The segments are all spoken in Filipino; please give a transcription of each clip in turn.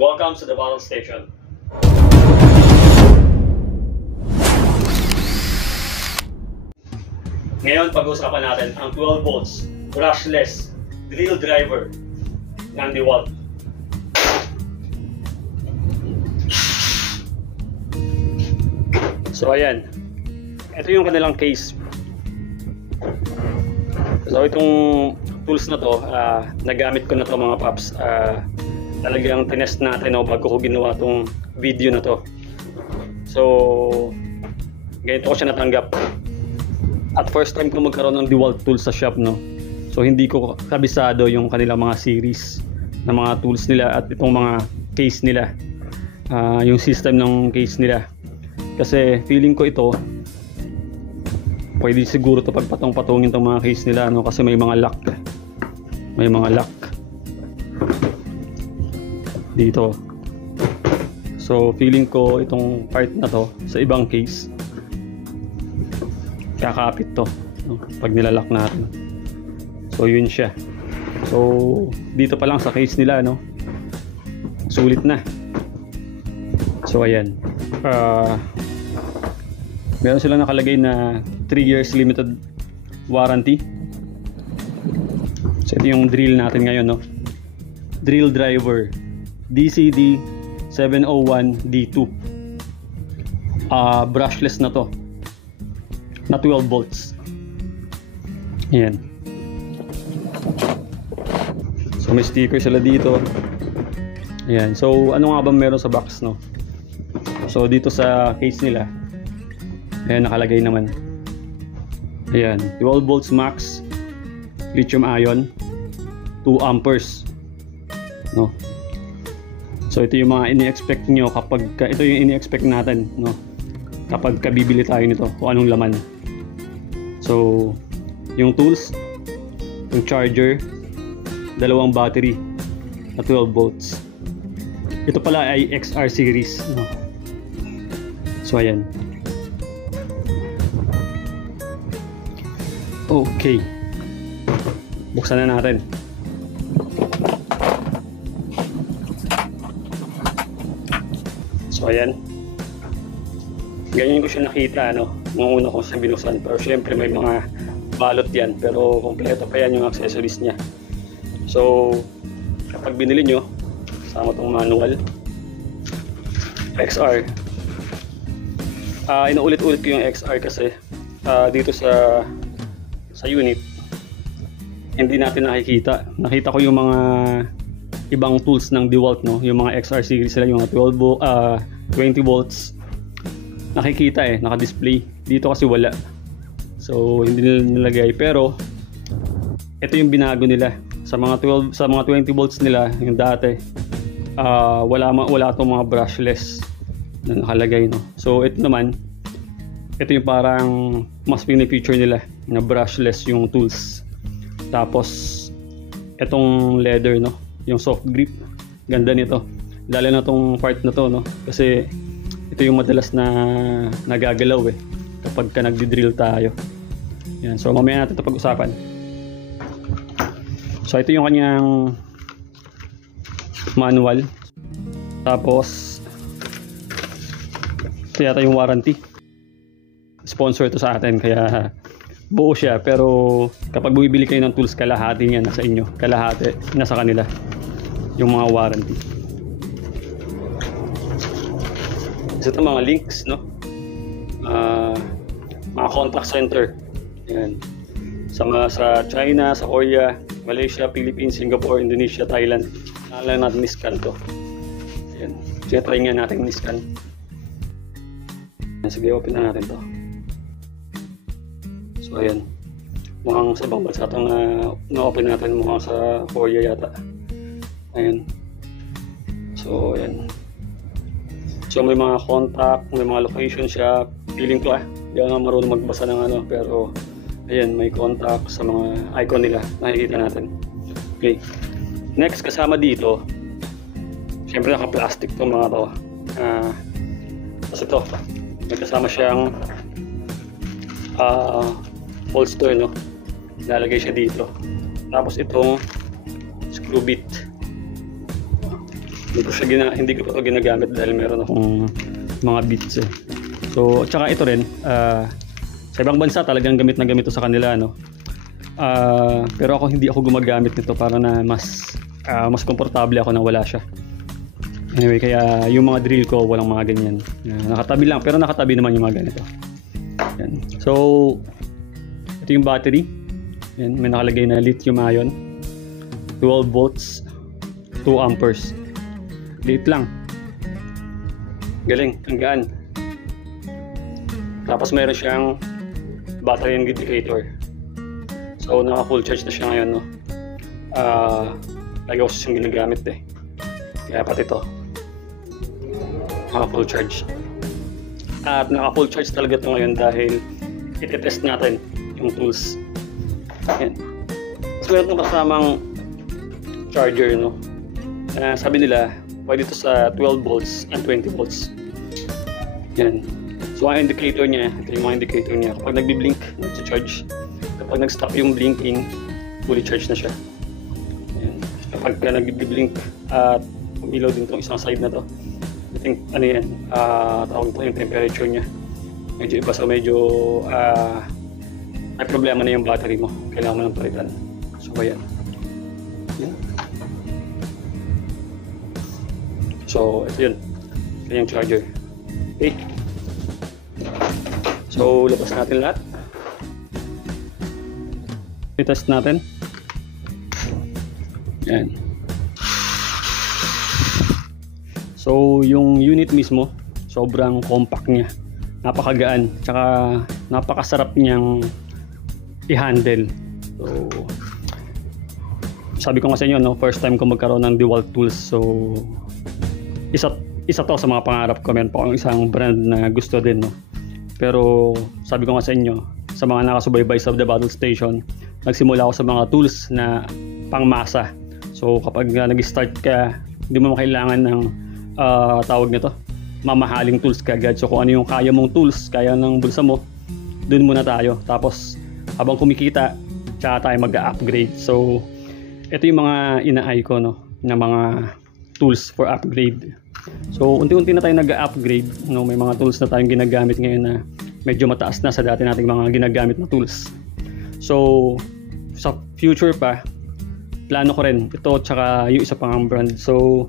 Welcome to the battle station. Ngayon, pag-uusapan natin ang 12 volts, brushless, drill driver ng DeWalt. So ayan, ito yung kanilang case. So itong tools na to, nagamit ko na to mga paps. Talagang tinest natin bago ko ginawa tong video na to. So ganito ko siya natanggap. At first time ko magkaroon ng DeWalt tools sa shop, no. So hindi ko kabisado yung kanilang mga series ng mga tools nila at itong mga case nila, yung system ng case nila. Kasi feeling ko ito pwede siguro to pagpatong-patungin tong mga case nila, no, kasi may mga lock. May mga lock dito. So feeling ko itong part na to sa ibang case kakapit to, no, pag nilalak natin. So yun siya. So dito pa lang sa case nila, no, sulit na. So ayan, meron silang nakalagay na 3 years limited warranty. So ito yung drill natin ngayon, no, drill driver DCD 701D2, brushless na to, na 12 volts. Ayan. So may sticker sila dito. Ayan. So ano nga ba meron sa box, no? So dito sa case nila, ayan, nakalagay naman. Ayan, 12 volts max, lithium ion, 2 amperes, no? So ito yung mga ini-expect nyo kapag, ito yung ini-expect natin, no, kapag kabibili tayo nito, kung anong laman. So yung tools, yung charger, dalawang battery na 12 volts. Ito pala ay XR series, no? So ayan. Okay, buksan na natin. So ayan, ganyan ko siya nakita, no, nung una ko sa binuksan. Pero syempre may mga balot yan, pero kompleto pa yan yung accessories niya. So kapag binili nyo, sama tong manual XR. Inuulit-ulit ko yung XR kasi dito sa unit hindi natin nakikita. Nakita ko yung mga ibang tools ng DeWalt, no, yung mga XR series sila, yung mga 20 volts nakikita, naka-display. Dito kasi wala, so hindi nila nilagay. Pero ito yung binago nila sa mga 20 volts nila. Yung dati wala tong mga brushless na nakalagay, no. So ito naman, ito yung parang mas pini-feature nila na brushless yung tools. Tapos itong leather, no, yung soft grip, ganda nito. Lalo na tong part na to, no, kasi ito yung madalas na nagagalaw kapag ka nagdi-drill tayo. Yan, so mamaya natin ito pag-usapan. So ito yung kanyang manual. Tapos ito yata yung warranty. Sponsor to sa atin, kaya buo siya. Pero kapag bumibili kayo ng tools, kalahati niya nasa inyo, kalahati nasa kanila yung mga warranty. So ito mga links, no, mga contact center. Yan. Sa China, sa Korea, Malaysia, Philippines, Singapore, Indonesia, Thailand. Naalala natin ni-scan to. Yan. So try nga natin ni-scan. Sige, open na natin to. So ayan, mukhang sa ibang bansa itong na-open natin, mukhang sa Korea yata. Ayan. So ayan. So may mga contact, may mga location siya. Feeling ko hindi ako marunong magbasa ng pero ayan, may contact sa mga icon nila, nakikita natin. Okay. Next, kasama dito, syempre naka-plastic itong mga to. Tapos ito, may kasama siyang holster, no, lalagay siya dito. Tapos itong screw bit. Hindi ko pa ito ginagamit dahil meron akong mga beats eh. So, tsaka ito rin, sa ibang bansa talagang gamit na gamit ito sa kanila, no? Pero hindi ako gumagamit nito para na mas komportable ako na wala siya. Anyway, kaya yung mga drill ko walang mga ganyan. Nakatabi lang, pero nakatabi naman yung mga ganito. Yan. So, ito yung battery. Yan, may nakalagay na lithium ion. 12 volts, 2 amperes. Liit lang. Galing, ang gaan. Tapos meron siyang battery indicator. So, naka full charge na siya ngayon, no? Lagi ko siyang ginagamit eh. Kaya pati ito. Naka full charge. At naka full charge talaga ito ngayon dahil iti-test natin yung tools. Yan. So, meron itong kasamang charger, no? Sabi nila, pwede ito sa 12 volts and 20 volts. Yan. So, ang indicator niya, ito yung mga indicator niya. Kapag nagbi-blink, nag-charge. Kapag nag-stop yung blinking, fully charged na siya. Yan. Kapag nagbi-blink at umilaw din itong isang side na to, I think, ano yan, tawag ito yung temperature niya. Medyo iba, so medyo may problema na yung battery mo. Kailangan mo ng palitan. So, ayan. Yan. So, ito yun. Ito yung charger. Okay. So, labas natin lahat. I-test natin. Yan. So, yung unit mismo, sobrang compact niya. Napakagaan. Tsaka, napakasarap niyang i-handle. So, sabi ko nga sa inyo, no, first time ko magkaroon ng DeWalt tools. So, isa to sa mga pangarap ko. Meron pa akong isang brand na gusto din, no. Pero sabi ko nga sa inyo, sa mga nakasubaybay sa The Battle Station, nagsimula ako sa mga tools na pangmasa. So kapag nag-start ka, hindi mo kailangan ng tawag nito, mamahaling tools kagad. So kung ano yung kaya mong tools, kaya ng bulsa mo, dun muna tayo. Tapos habang kumikita, tsaka tayo mag-upgrade. So ito yung mga ina-eye ko, no, na mga tools for upgrade. So unti-unti na tayong nag-upgrade, no? May mga tools na tayong ginagamit ngayon na medyo mataas na sa dati nating mga ginagamit na tools. So sa future pa, plano ko rin ito tsaka yung isa pang brand. So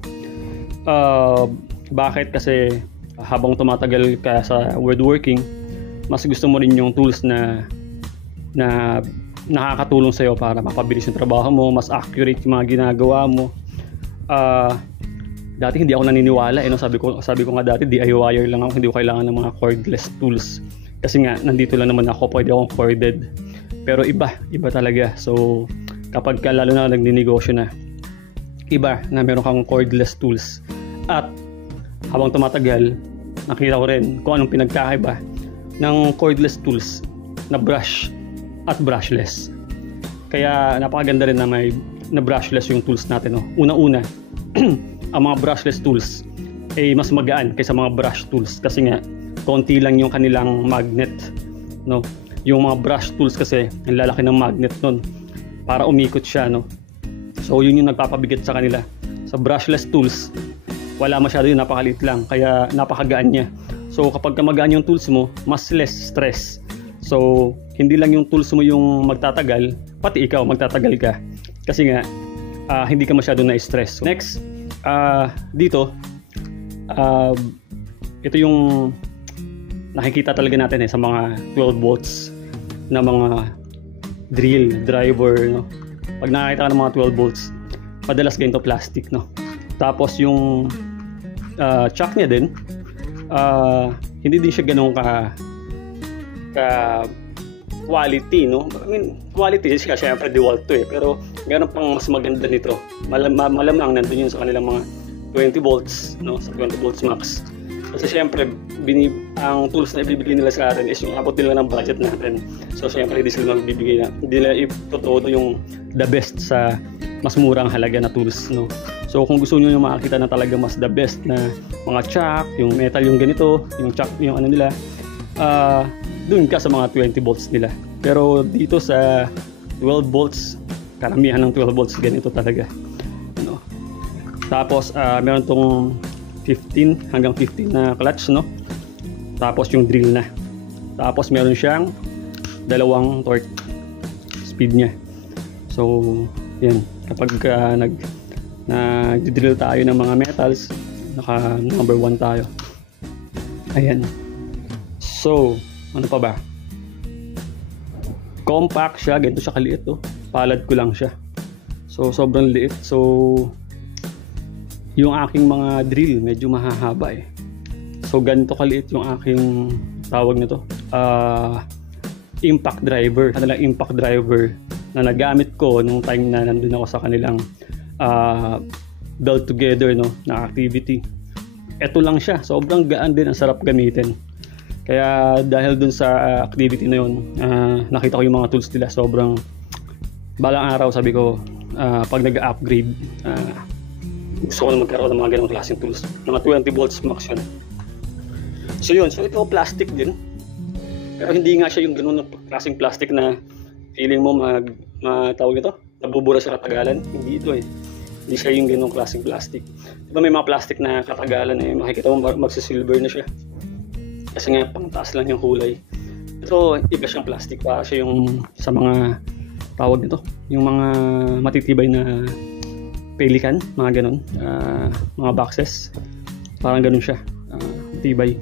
bakit? Kasi habang tumatagal ka sa woodworking, mas gusto mo rin yung tools na nakakatulong sa'yo para mapabilis yung trabaho mo, mas accurate yung mga ginagawa mo. Dati hindi ako naniniwala, no? Sabi ko nga dati DIY wire lang ako, hindi ko kailangan ng mga cordless tools. Kasi nga nandito lang naman ako, pwede akong corded. Pero iba talaga. So kapag lalo na nagninegosyo na, iba na meron kang cordless tools. At habang tumatagal, nakita ko rin kung anong pinagkakaiba ng cordless tools na brush at brushless. Kaya napakaganda rin na may na brushless yung tools natin, no? Una-una, ang mga brushless tools ay mas magaan kaysa mga brush tools kasi nga konti lang yung kanilang magnet, no? Yung mga brush tools kasi ang lalaki ng magnet nun para umikot siya, no? So yun yung nagpapabigat sa kanila. Sa brushless tools, wala masyado, yun, napakaliit lang, kaya napakagaan niya. So kapag magaan yung tools mo, mas less stress. So hindi lang yung tools mo yung magtatagal, pati ikaw magtatagal ka kasi nga hindi ka masyado na-stress. Next, dito ito yung nakikita talaga natin sa mga 12 volts na mga drill, driver, no? Pag nakakita ka ng mga 12 volts, madalas ganito plastic, no? Tapos yung chuck niya din, hindi din siya ganun ka quality, no? I mean, quality siya, syempre DeWalt to pero meron pang mas maganda nito. Malamang nandun yun sa kanilang mga 20 volts, no? Sa 20 volts max. Kasi syempre, ang tools na ibibigay nila sa atin is yung abot nila ng budget natin. So syempre, hindi sila magbibigay hindi nila itututo yung the best sa mas murang halaga na tools, no? So kung gusto niyo makakita na talaga mas the best na mga chuck, yung metal, yung ganito, yung chuck, yung ano nila, dun ka sa mga 20 volts nila. Pero dito sa 12 volts, karamihan ng 12 volts ganito talaga, no? Tapos meron tong 15 hanggang 15 na clutch, no? Tapos yung drill na. Tapos meron siyang dalawang torque speed niya. So, yan. Kapag nag-drill tayo ng mga metals, naka number 1 tayo. Ayan. So, ano pa ba? Compact siya, ganito siya kaliit, oh. Palad ko lang siya. So, sobrang liit. So, yung aking mga drill medyo mahahaba eh. So, ganito kaliit yung aking tawag nito. Impact driver. Ano lang, impact driver na nagamit ko nung time na nandun ako sa kanilang build together, no, na activity. Ito lang siya. Sobrang gaan din, ang sarap gamitin. Kaya dahil dun sa activity na yun, nakita ko yung mga tools nila. Sobrang balang araw sabi ko, pag nag-upgrade, gusto ko na magkaroon ng mga ganong klaseng tools. Mga 20 volts max yun. So yun, so ito plastic din. Pero hindi nga siya yung ganun klaseng plastic na feeling mo tawag ito, nabubura sa katagalan. Hindi ito eh. Hindi siya yung ganung klaseng plastic. Diba may mga plastic na katagalan eh, makikita mo magsisilver na siya. Kasi nga pangtaas lang yung kulay. Ito, iba siyang plastic. Para siya yung sa mga tawag nito, yung mga matitibay na pelican, mga ganun, mga boxes, parang ganun siya, tibay.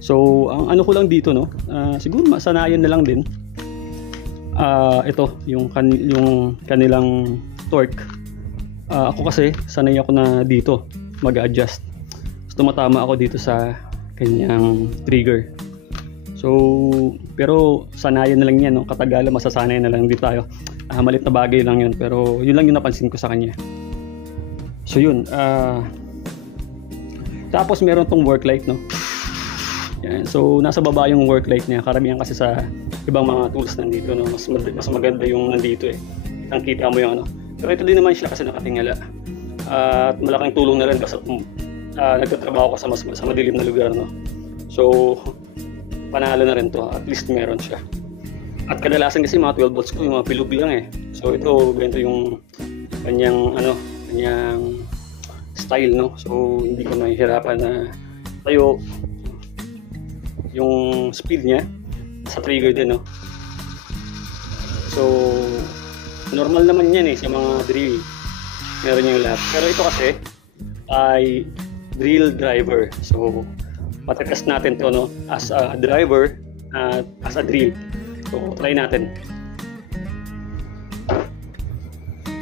So ang ano ko lang dito, no, siguro masanayan na lang din, ito yung kanilang torque. Ako kasi sanay ako na dito mag-adjust, so tumatama ako dito sa kanyang trigger. So pero sanayan na lang yan, no? Katagalan masasanay na lang din tayo. Malit na bagay lang yun, pero yun lang yung napansin ko sa kanya. So yun, tapos meron tong work light, no? Yan. So nasa baba yung work light niya. Karamihan kasi sa ibang mga tools nandito, no? Mas maganda yung nandito eh. Kitang-kita mo yung ano. Pero ito din naman siya kasi nakatingala. At malaking tulong na rin kasi nagtatrabaho ka sa madilim na lugar, no? So panalo na rin to. At least meron siya. At kadalasan kasi mga 12 volts ko yung mga pilug lang eh. So ito, ganito yung kanyang style, no? So hindi ko mahihirapan na tayo yung speed niya sa trigger din, no? So normal naman yan eh sa mga drill. Meron yung lahat. Pero ito kasi ay drill driver. So matatest natin to, no? As a driver at as a drill. So, try natin.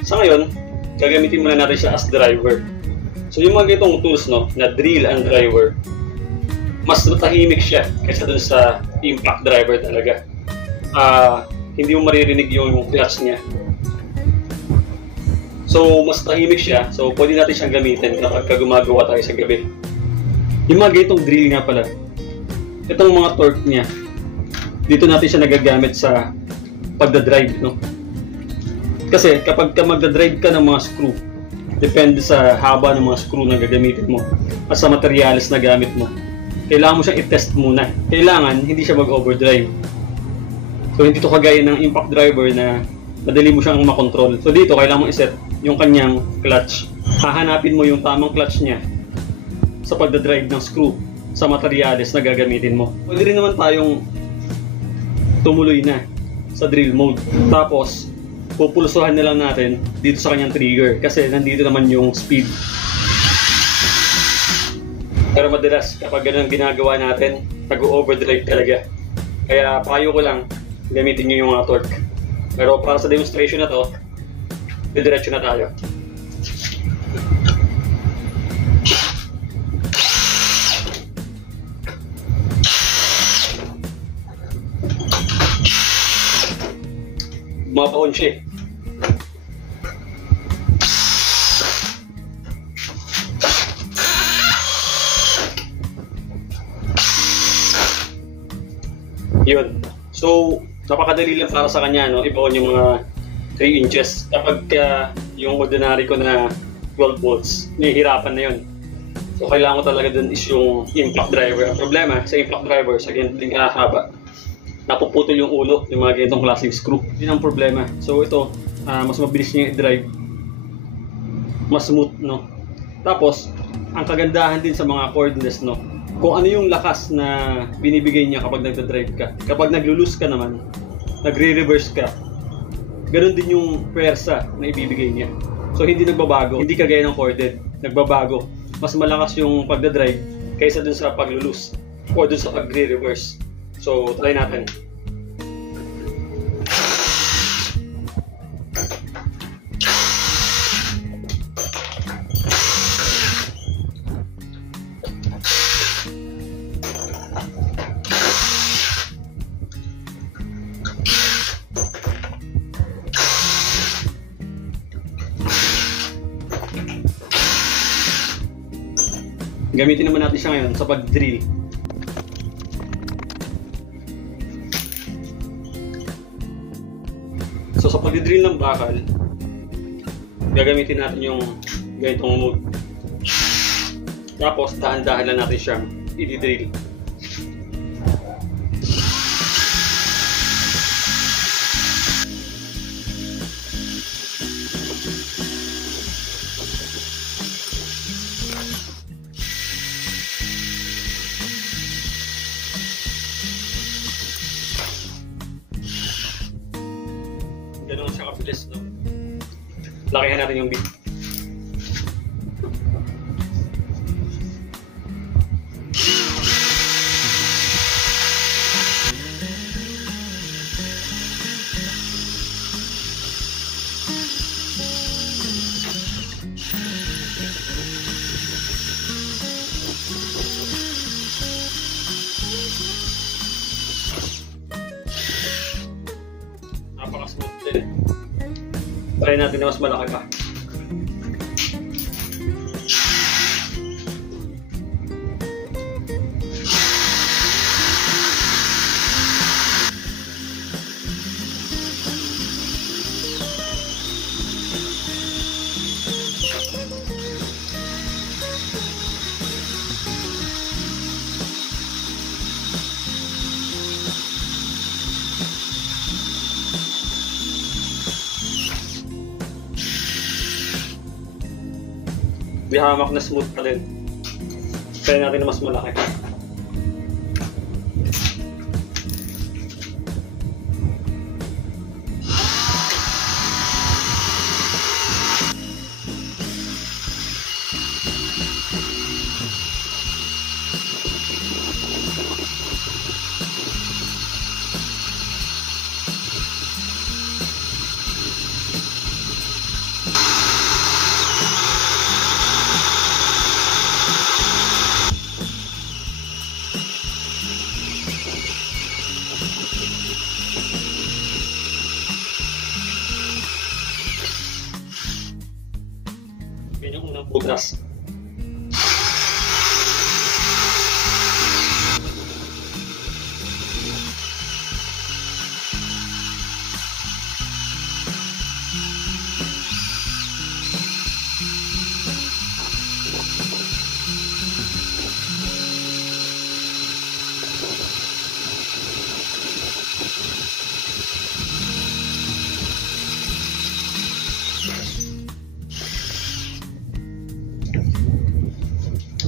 Sa ngayon, gagamitin muna natin siya as driver. So, yung mga itong tools, no, na drill and driver, mas matahimik siya kaysa dun sa impact driver talaga. Hindi mo maririnig yung clutch niya. So, mas tahimik siya. So, pwede natin siyang gamitin kapag gumagawa tayo sa gabi. Yung mga itong drill nga pala, itong mga torque niya, dito natin siya nagagamit sa pagdadrive, no? Kasi kapag magdadrive ka ng mga screw, depende sa haba ng mga screw na gagamitin mo at sa materials na gamit mo, kailangan mo siyang i-test muna. Kailangan hindi siya mag-overdrive. So hindi to kagaya ng impact driver na madali mo siyang makontrol. So dito kailangan mo i-set yung kanyang clutch. Hahanapin mo yung tamang clutch niya sa pagdadrive ng screw sa materials na gagamitin mo. Pwede rin naman tayong tumuloy na sa drill mode. Tapos, pupulsuhan na lang natin dito sa kanyang trigger kasi nandito naman yung speed. Pero madalas, kapag ganun ginagawa natin, nag-overdrive talaga. Kaya payo ko lang, gamitin nyo yung mga torque. Pero para sa demonstration na to, didiretso na tayo. Mapaon siya eh. Yun. So, napakadali lang para sa kanya, no? Ibaon yung mga 3 inches. Kapag yung ordinary ko na 12 volts, nahihirapan na yun. So, kailangan ko talaga dun is yung impact driver. Ang problema sa impact driver, sa ganitong kahaba, napuputol yung ulo, yung mga ganitong klaseng screw. Yun ang problema. So ito, mas mabilis niya i-drive. Mas smooth, no? Tapos, ang kagandahan din sa mga cordless, no, kung ano yung lakas na binibigay niya kapag nagda-drive ka. Kapag naglo-loose ka naman, nagre-reverse ka, ganun din yung pwersa na ibibigay niya. So hindi nagbabago, hindi kagaya ng corded, nagbabago. Mas malakas yung pagda-drive kaysa dun sa paglo-loose o dun sa pagre-reverse. So try natin. Gamitin naman natin siya ngayon sa pag-drill. So sa pag-drill ng bakal, gagamitin natin yung ganitong mode. Tapos dahan-dahan lang natin siyang i-drill. Ganun siya kabilis, no? Lakihan natin yung beat. Napaka-smooth din. Try natin na mas malaki pa. Di hamak na smooth pa din. Try natin na mas malaki. Yan yung unang butas.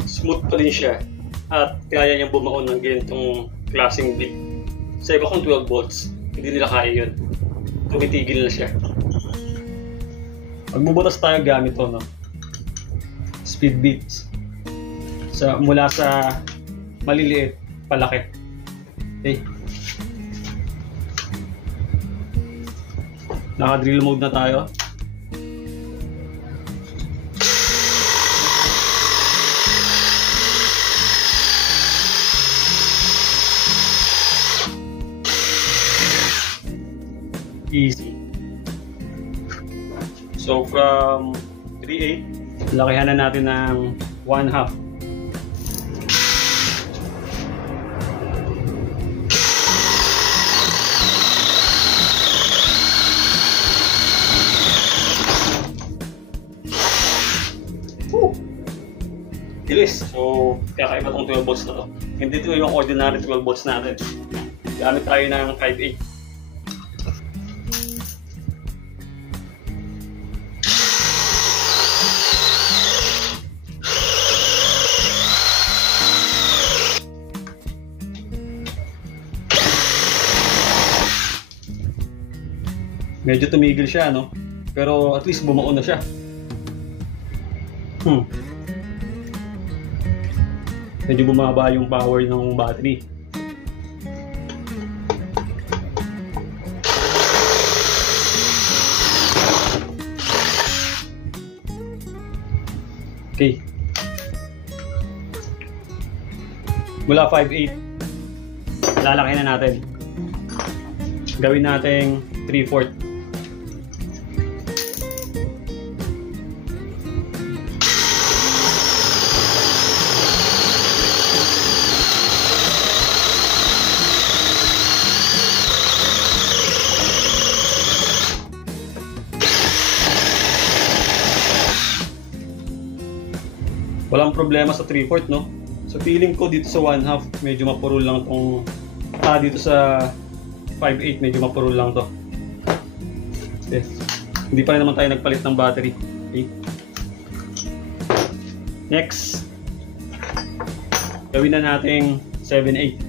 Smooth pa din siya at kaya niyang bumaon ng ganitong klaseng beat. Sa iba kung 12 volts, hindi nila kaya yun. Tumitigil na siya. Magbubutas tayo gamit to, no? Speed beats. Mula sa maliliit, palaki. Okay. Naka-drill mode na tayo. Easy. So from 3/8, lakihan na natin ng 1/2. Bilis. So kakaiba tong 12 volts na to. Hindi ito yung ordinary 12 volts natin. Gamit tayo ng 5/8. Medyo tumigil siya, no? Pero at least bumuo na siya. Medyo bumaba yung power ng battery. Okay. Mula 5.8, lalaki na natin. Gawin natin 3/4. Walang problema sa 3/4, no? So feeling ko dito sa 1/2 medyo mapurol lang tong dito sa 5.8 medyo mapurol lang to. Okay. Hindi pa rin naman tayo nagpalit ng battery. Okay. Next, gawin na nating 7.8.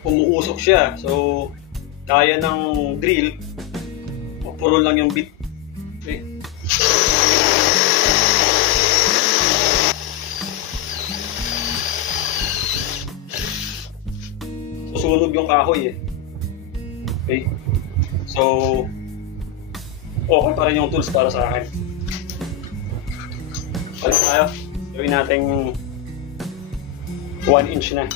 Umuusok siya, so kaya ng drill, mapurol lang yung bit. Okay. Susunog yung kahoy eh. Okay. So okay pa rin yung tools para sa akin. Palit tayo. Gawin natin 1 inch na.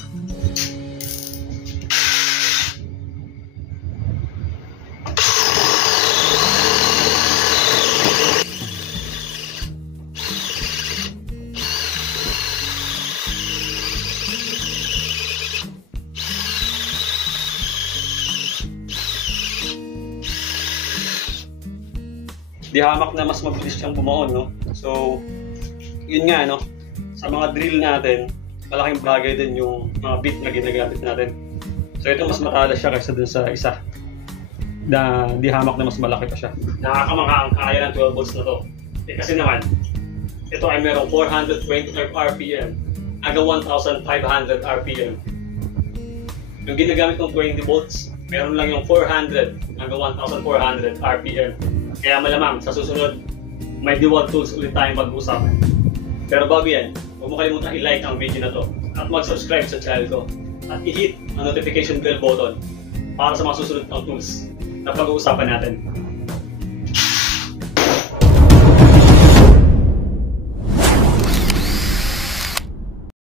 Di hamak na mas mabilis siyang bumuo, no? So, yun nga, no? Sa mga drill natin, malaking bagay din yung mga bit na ginagamit natin. So, ito mas matalas siya kaysa dun sa isa na di hamak na mas malaki pa siya. Nakakamangha ang kaya ng 12 volts na to. Eh, kasi naman, ito ay merong 425 RPM hanggang 1,500 RPM. Yung ginagamit ng 20 volts, meron lang yung 400 hanggang 1,400 RPM. Kaya malamang sa susunod, may DeWalt tools ulit tayong mag-usap. Pero bago yan, huwag mo kalimutan i-like ang video na to at mag-subscribe sa channel ko at i-hit ang notification bell button para sa mga susunod na tools na pag-uusapan natin.